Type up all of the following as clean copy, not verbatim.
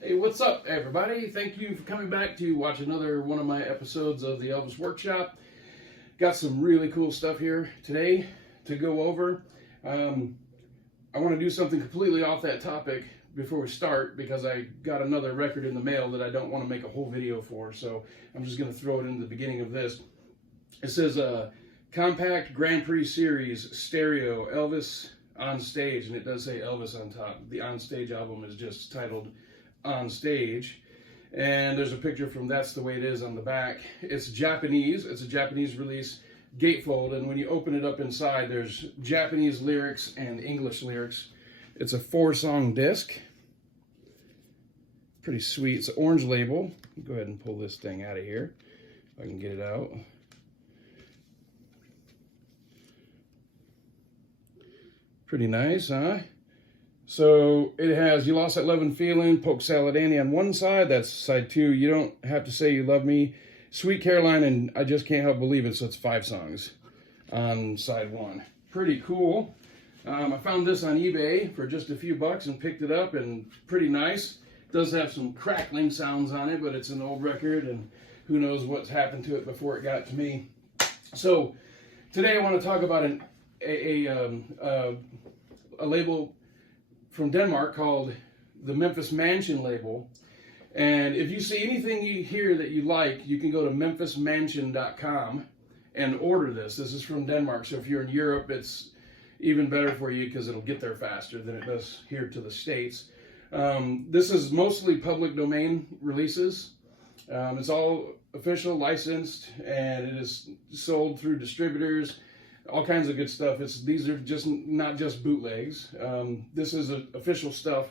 Hey, what's up, everybody? Thank you for coming back to watch another one of my episodes of the Elvis Workshop. Got some really cool stuff here today to go over. I want to do something completely off that topic before we start because I got another record in the mail that I don't want to make a whole video for, so I'm just going to throw it in the beginning of this. It says Compact Grand Prix Series Stereo Elvis on Stage, and it does say Elvis on top. The On Stage album is just titled On Stage, and there's a picture from That's the Way It Is on the back. It's Japanese. It's a Japanese release gatefold, and when you open it up inside, there's Japanese lyrics and English lyrics. It's a 4-song disc. Pretty sweet. It's an orange label. Go ahead and pull this thing out of here if I can get it out. Pretty nice, huh? So it has You Lost That Lovin' Feelin', Poke Salad Annie on one side. That's side 2. You Don't Have to Say You Love Me, Sweet Caroline, and I Just Can't Help Believe It. So it's 5 songs on side 1. Pretty cool. I found this on eBay for just a few bucks and picked it up, and pretty nice. It does have some crackling sounds on it, but it's an old record, and who knows what's happened to it before it got to me. So today I want to talk about a label from Denmark called the Memphis Mansion label. And if you see anything you hear that you like, you can go to memphismansion.com and order this. This is from Denmark, so if you're in Europe, it's even better for you because it'll get there faster than it does here to the States. This is mostly public domain releases. It's all official, licensed, and it is sold through distributors. All kinds of good stuff. These are just not just bootlegs. This is official stuff,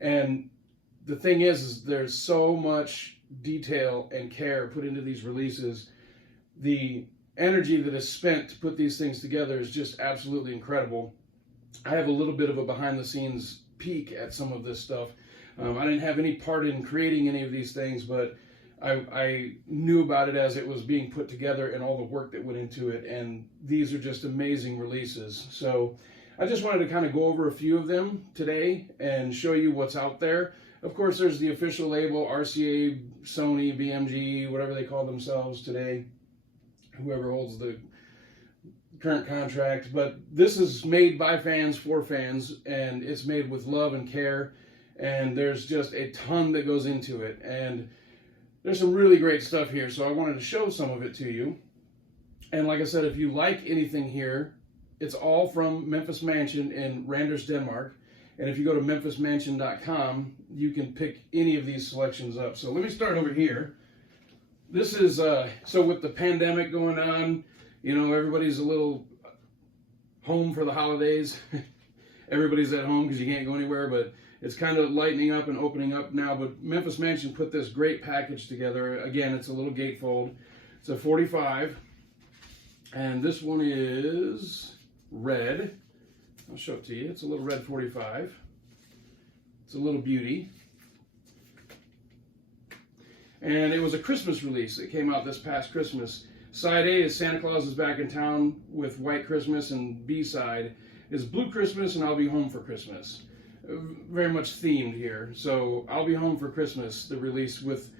and the thing is there's so much detail and care put into these releases. The energy that is spent to put these things together is just absolutely incredible. I have a little bit of a behind-the-scenes peek at some of this stuff. I didn't have any part in creating any of these things, but I knew about it as it was being put together and all the work that went into it, and these are just amazing releases. So I just wanted to kind of go over a few of them today and show you what's out there. Of course, there's the official label, RCA, Sony, BMG, whatever they call themselves today, whoever holds the current contract. But this is made by fans for fans, and it's made with love and care, and there's just a ton that goes into it. And there's some really great stuff here, so I wanted to show some of it to you. And like I said, if you like anything here, it's all from Memphis Mansion in Randers, Denmark. And if you go to memphismansion.com, you can pick any of these selections up. So let me start over here. This is, so with the pandemic going on, you know, everybody's a little home for the holidays. Everybody's at home because you can't go anywhere, but it's kind of lightening up and opening up now. But Memphis Mansion put this great package together. Again, it's a little gatefold. It's a 45. And this one is red. I'll show it to you. It's a little red 45. It's a little beauty. And it was a Christmas release. It came out this past Christmas. Side A is Santa Claus is Back in Town with White Christmas, and B-side is Blue Christmas and I'll Be Home for Christmas. Very much themed here. So I'll Be Home for Christmas, the release with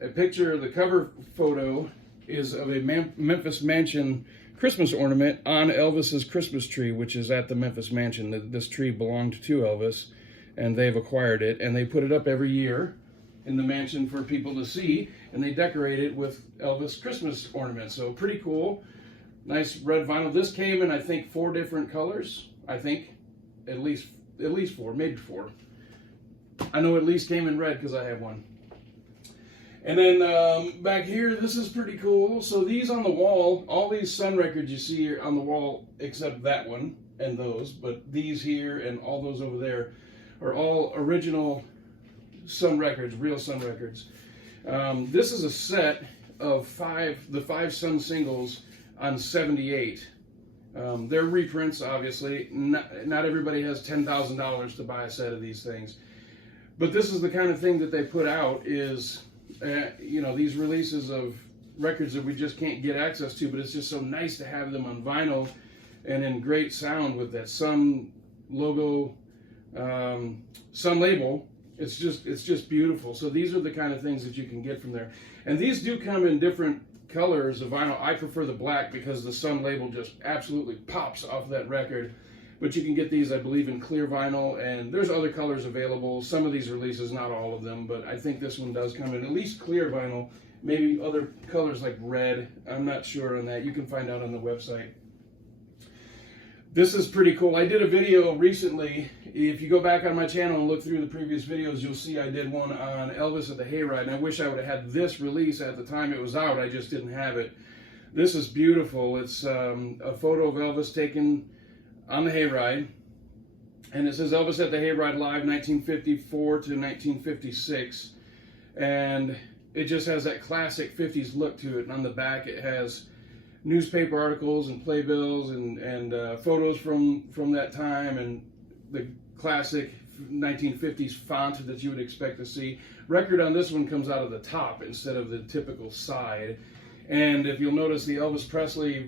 a picture. The cover photo is of a Memphis Mansion Christmas ornament on Elvis's Christmas tree, which is at the Memphis Mansion. This tree belonged to Elvis, and they've acquired it, and they put it up every year in the mansion for people to see, and they decorate it with Elvis Christmas ornaments. So pretty cool. Nice red vinyl. This came in, I think, 4 different colors. I think at least 4, maybe 4. I know at least came in red because I have one. And then back here, this is pretty cool. So these on the wall, all these Sun records you see here on the wall, except that one and those, but these here and all those over there are all original Sun records, real Sun records. This is a set of the 5 Sun singles on 78. They're reprints, obviously. Not everybody has $10,000 to buy a set of these things. But this is the kind of thing that they put out is, you know, these releases of records that we just can't get access to, but it's just so nice to have them on vinyl and in great sound with that Sun logo, Sun label, It's just beautiful. So these are the kind of things that you can get from there. And these do come in different colors of vinyl. I prefer the black because the Sun label just absolutely pops off that record. But you can get these, I believe, in clear vinyl, and there's other colors available. Some of these releases, not all of them, but I think this one does come in at least clear vinyl. Maybe other colors like red. I'm not sure on that. You can find out on the website. This is pretty cool. I did a video recently. If you go back on my channel and look through the previous videos, you'll see I did one on Elvis at the Hayride, and I wish I would have had this release at the time it was out. I just didn't have it. This is beautiful. It's a photo of Elvis taken on the Hayride, and it says Elvis at the Hayride Live 1954 to 1956, and it just has that classic 50s look to it. And on the back it has newspaper articles and playbills and photos from that time, and the classic 1950s font that you would expect to see. Record on this one comes out of the top instead of the typical side. And if you'll notice, the Elvis Presley,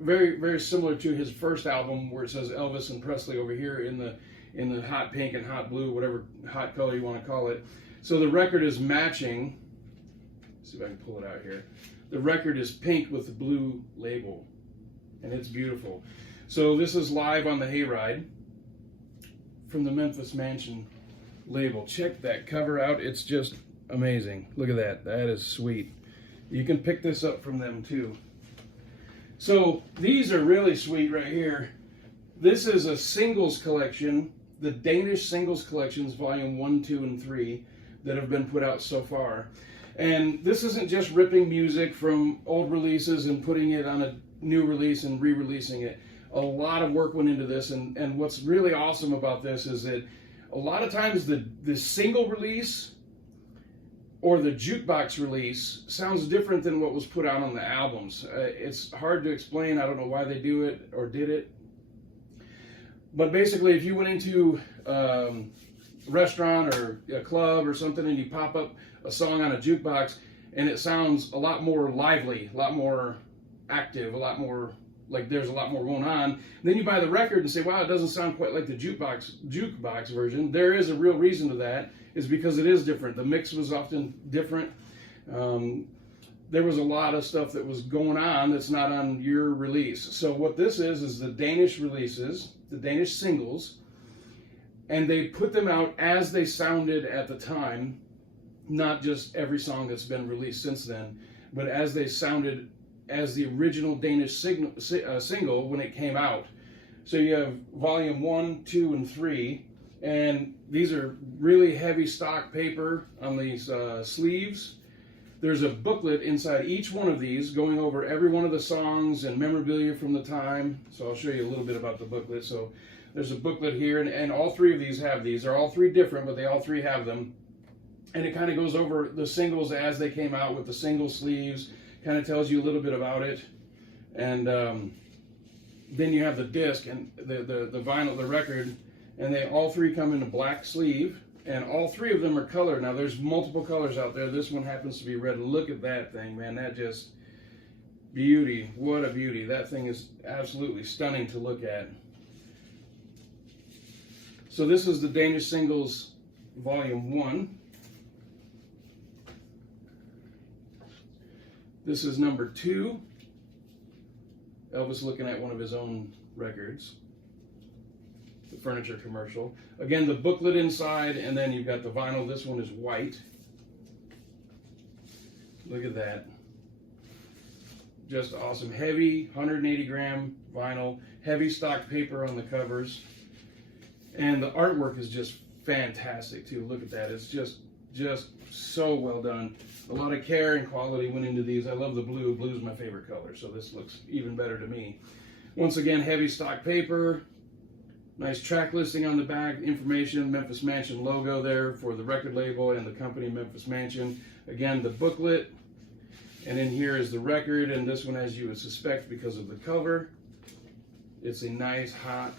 very similar to his first album, where it says Elvis and Presley over here in the hot pink and hot blue, whatever hot color you want to call it. So the record is matching. Let's see if I can pull it out here. The record is pink with the blue label, and it's beautiful. So this is live on the Hayride from the Memphis Mansion label. Check that cover out. It's just amazing. Look at that. That is sweet. You can pick this up from them too. So these are really sweet right here. This is a singles collection, the Danish singles collections, volume 1, 2, and 3, that have been put out so far. And this isn't just ripping music from old releases and putting it on a new release and re-releasing it. A lot of work went into this, and what's really awesome about this is that a lot of times the single release or the jukebox release sounds different than what was put out on the albums. It's hard to explain. I don't know why they do it or did it. But basically, if you went into a restaurant or a club or something and you pop up a song on a jukebox and it sounds a lot more lively, a lot more active, a lot more like there's a lot more going on, and then you buy the record and say, wow, it doesn't sound quite like the jukebox version. There is a real reason to that. Is because it is different. The mix was often different. There was a lot of stuff that was going on that's not on your release. So what this is the Danish releases, the Danish singles, and they put them out as they sounded at the time, not just every song that's been released since then, but as they sounded as the original Danish single when it came out. So you have volume 1, 2, and 3, and these are really heavy stock paper on these sleeves. There's a booklet inside each one of these going over every one of the songs and memorabilia from the time. So I'll show you a little bit about the booklet. So there's a booklet here, and all three of these have these. They're all three different, but they all three have them. And it kind of goes over the singles as they came out with the single sleeves, kind of tells you a little bit about it. And then you have the disc and the vinyl, the record, and they all three come in a black sleeve, and all three of them are colored. Now there's multiple colors out there. This one happens to be red. Look at that thing, man. That just beauty. What a beauty. That thing is absolutely stunning to look at. So this is the Danish Singles Volume 1. This is number 2. Elvis looking at one of his own records. The furniture commercial. Again, the booklet inside, and then you've got the vinyl. This one is white. Look at that. Just awesome. Heavy 180 gram vinyl, heavy stock paper on the covers. And the artwork is just fantastic too. Look at that. It's just so well done. A lot of care and quality went into these. I love the blue. Blue is my favorite color, so this looks even better to me. Once again, heavy stock paper. Nice track listing on the back, information, Memphis Mansion logo there for the record label and the company Memphis Mansion. Again, the booklet, and in here is the record, and this one, as you would suspect because of the cover, it's a nice hot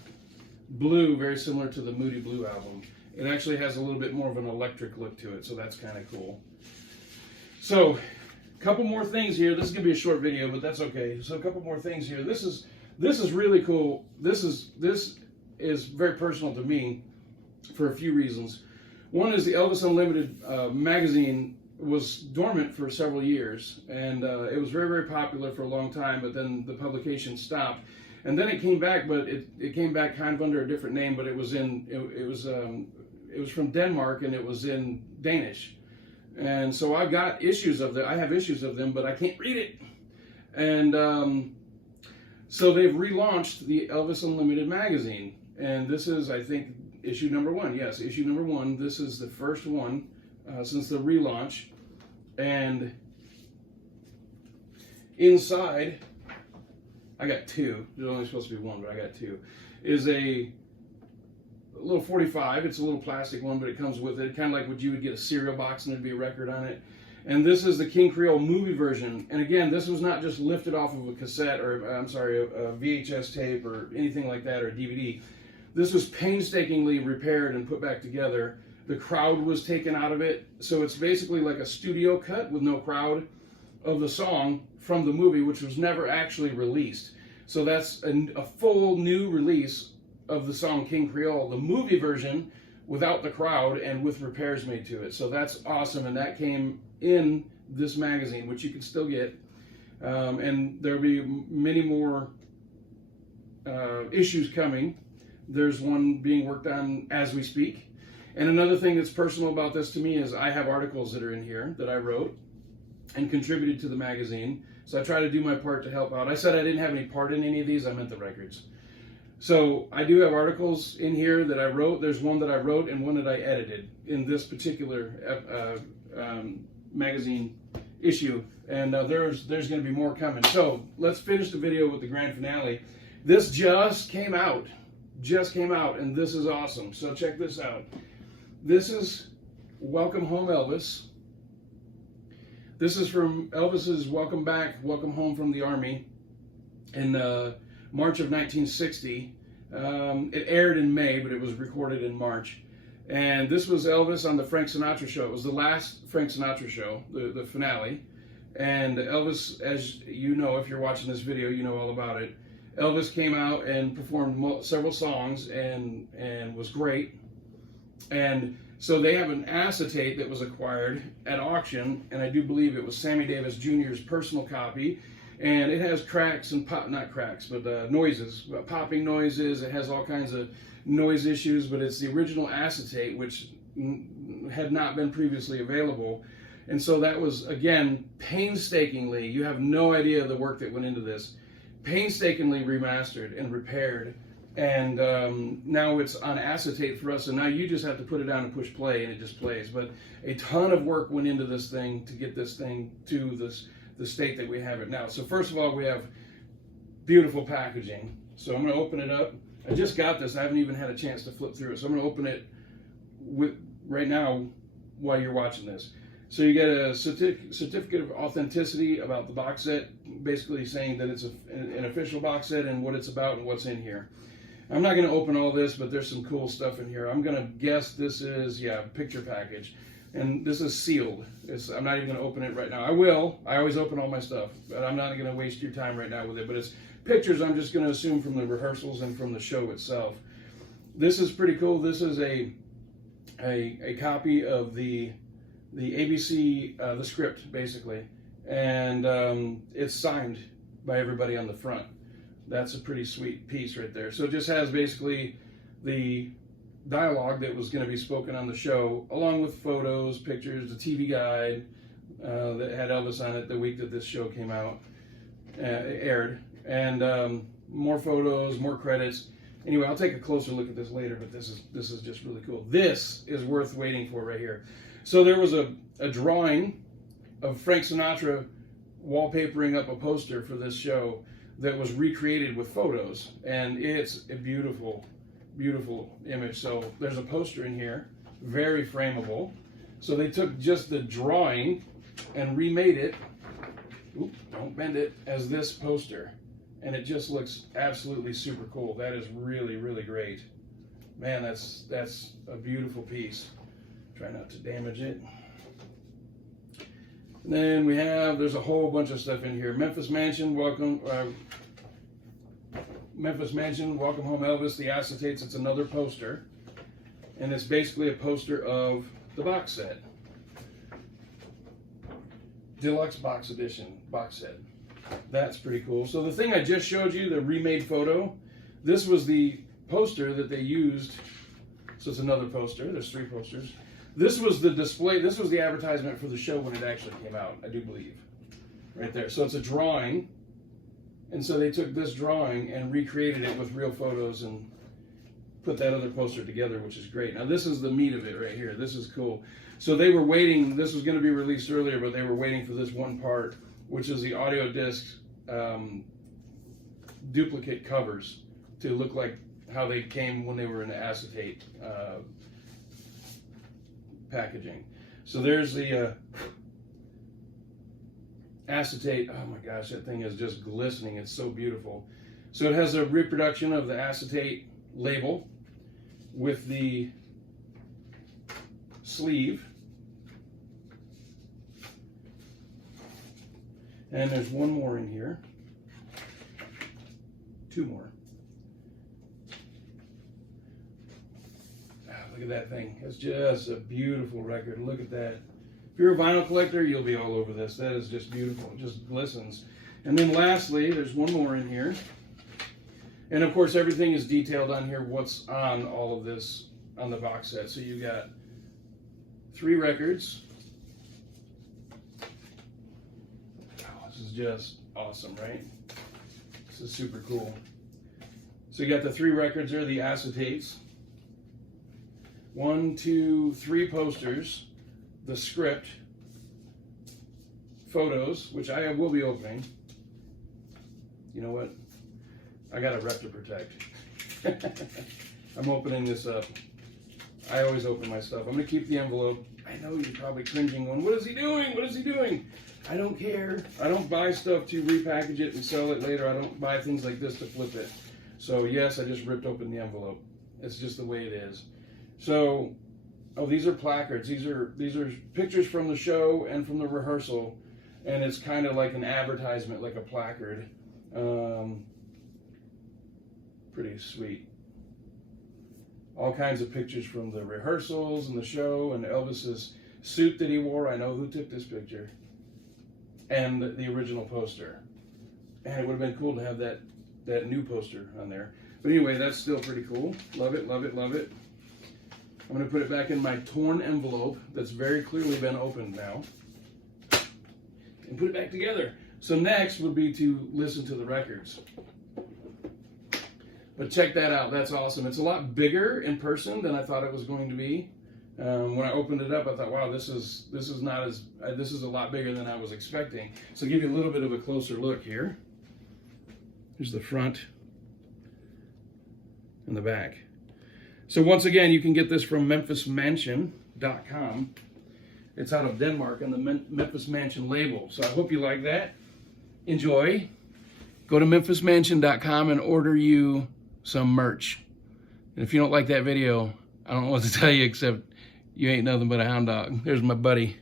blue, very similar to the Moody Blue album. It actually has a little bit more of an electric look to it, so that's kind of cool. So, a couple more things here. This is going to be a short video, but that's okay. So a couple more things here. This is really cool. This is very personal to me for a few reasons. One is the Elvis Unlimited magazine was dormant for several years, and it was very, very popular for a long time, but then the publication stopped. And then it came back, but it came back kind of under a different name, but it was from Denmark, and it was in Danish. And so I've got issues of them. I have issues of them, but I can't read it. And so they've relaunched the Elvis Unlimited magazine. And this is, I think, issue number 1. Yes, issue number 1. This is the first one since the relaunch. And inside, I got 2. There's only supposed to be 1, but I got 2. Is a little 45. It's a little plastic one, but it comes with it. Kind of like what you would get a cereal box and there'd be a record on it. And this is the King Creole movie version. And again, this was not just lifted off of a cassette or, I'm sorry, a VHS tape or anything like that, or a DVD. This was painstakingly repaired and put back together. The crowd was taken out of it. So it's basically like a studio cut with no crowd of the song from the movie, which was never actually released. So that's a full new release of the song King Creole, the movie version without the crowd and with repairs made to it. So that's awesome, and that came in this magazine, which you can still get. And there'll be many more issues coming. There's one being worked on as we speak. And another thing that's personal about this to me is I have articles that are in here that I wrote and contributed to the magazine. So I try to do my part to help out. I said I didn't have any part in any of these. I meant the records. So I do have articles in here that I wrote. There's one that I wrote and one that I edited in this particular magazine issue. And there's going to be more coming. So let's finish the video with the grand finale. This just came out. And this is awesome. So check this out. This is Welcome Home Elvis. This is from Elvis's Welcome Back, Welcome Home from the Army in March of 1960. It aired in May, but it was recorded in March. And this was Elvis on the Frank Sinatra show. It was the last Frank Sinatra show, the finale. And Elvis, as you know, if you're watching this video, you know all about it. Elvis came out and performed several songs and was great. And so they have an acetate that was acquired at auction, and I do believe it was Sammy Davis Jr.'s personal copy. And it has cracks and not cracks, but noises, popping noises. It has all kinds of noise issues, but it's the original acetate, which had not been previously available. And so that was, again, painstakingly, you have no idea the work that went into this, painstakingly remastered and repaired. And now it's on acetate for us, and now you just have to put it down and push play, and it just plays. But a ton of work went into this thing to get this thing to the state that we have it now. So first of all, we have beautiful packaging. So I'm going to open it up. I just got this. I haven't even had a chance to flip through it. So I'm going to open it right now while you're watching this. So you get a certificate of authenticity about the box set, basically saying that it's an official box set and what it's about and what's in here. I'm not going to open all this, but there's some cool stuff in here. I'm going to guess this is, picture package. And this is sealed. I'm not even going to open it right now. I will. I always open all my stuff, but I'm not going to waste your time right now with it. But it's pictures I'm just going to assume from the rehearsals and from the show itself. This is pretty cool. This is a copy of the ABC, the script, basically. And it's signed by everybody on the front. That's a pretty sweet piece right there. So it just has basically the dialogue that was going to be spoken on the show, along with photos, pictures, the TV guide that had Elvis on it the week that this show came out, aired, and more photos, more credits. Anyway, I'll take a closer look at this later, but this is just really cool. This is worth waiting for right here. So there was a drawing of Frank Sinatra wallpapering up a poster for this show that was recreated with photos, and it's a beautiful image. So there's a poster in here, very frameable. So they took just the drawing and remade it, don't bend it, as this poster. And it just looks absolutely super cool. That is really, really great. Man, that's a beautiful piece. Try not to damage it. And then there's a whole bunch of stuff in here. Memphis Mansion, welcome home Elvis, the acetates, it's another poster. And it's basically a poster of the box set. Deluxe box edition box set. That's pretty cool. So the thing I just showed you, the remade photo, this was the poster that they used. So it's another poster. There's 3 posters. This was the display. This was the advertisement for the show when it actually came out, I do believe. Right there. So it's a drawing. And so they took this drawing and recreated it with real photos and put that other poster together, which is great. Now this is the meat of it right here. This is cool. So they were waiting. This was going to be released earlier, but they were waiting for this one part, which is the audio disc duplicate covers to look like how they came when they were in the acetate packaging. So there's the acetate. Oh my gosh, that thing is just glistening. It's so beautiful. So it has a reproduction of the acetate label with the sleeve. And there's one more in here. 2 more. Look at that thing. It's just a beautiful record. Look at that. If you're a vinyl collector, you'll be all over this. That is just beautiful. It just glistens. And then lastly, there's one more in here. And of course, everything is detailed on here, what's on all of this on the box set. So you got 3 records. Wow, this is just awesome, right? This is super cool. So you got the 3 records there, the acetates. 1, 2, 3 posters, the script, photos, which I will be opening. You know what? I got a rep to protect. I'm opening this up. I always open my stuff. I'm going to keep the envelope. I know you're probably cringing going, what is he doing? What is he doing? I don't care. I don't buy stuff to repackage it and sell it later. I don't buy things like this to flip it. So yes, I just ripped open the envelope. It's just the way it is. So, oh, these are placards. These are pictures from the show and from the rehearsal, and it's kind of like an advertisement, like a placard. Pretty sweet. All kinds of pictures from the rehearsals and the show, and Elvis's suit that he wore. I know who took this picture. And the original poster. And it would have been cool to have that new poster on there. But anyway, that's still pretty cool. Love it, love it, love it. I'm going to put it back in my torn envelope that's very clearly been opened now. And put it back together. So next would be to listen to the records. But check that out. That's awesome. It's a lot bigger in person than I thought it was going to be. When I opened it up, I thought, wow, this is a lot bigger than I was expecting. So give you a little bit of a closer look here. Here's the front and the back. So once again, you can get this from MemphisMansion.com. It's out of Denmark on the Memphis Mansion label. So I hope you like that. Enjoy. Go to MemphisMansion.com and order you some merch. And if you don't like that video, I don't know what to tell you except you ain't nothing but a hound dog. There's my buddy.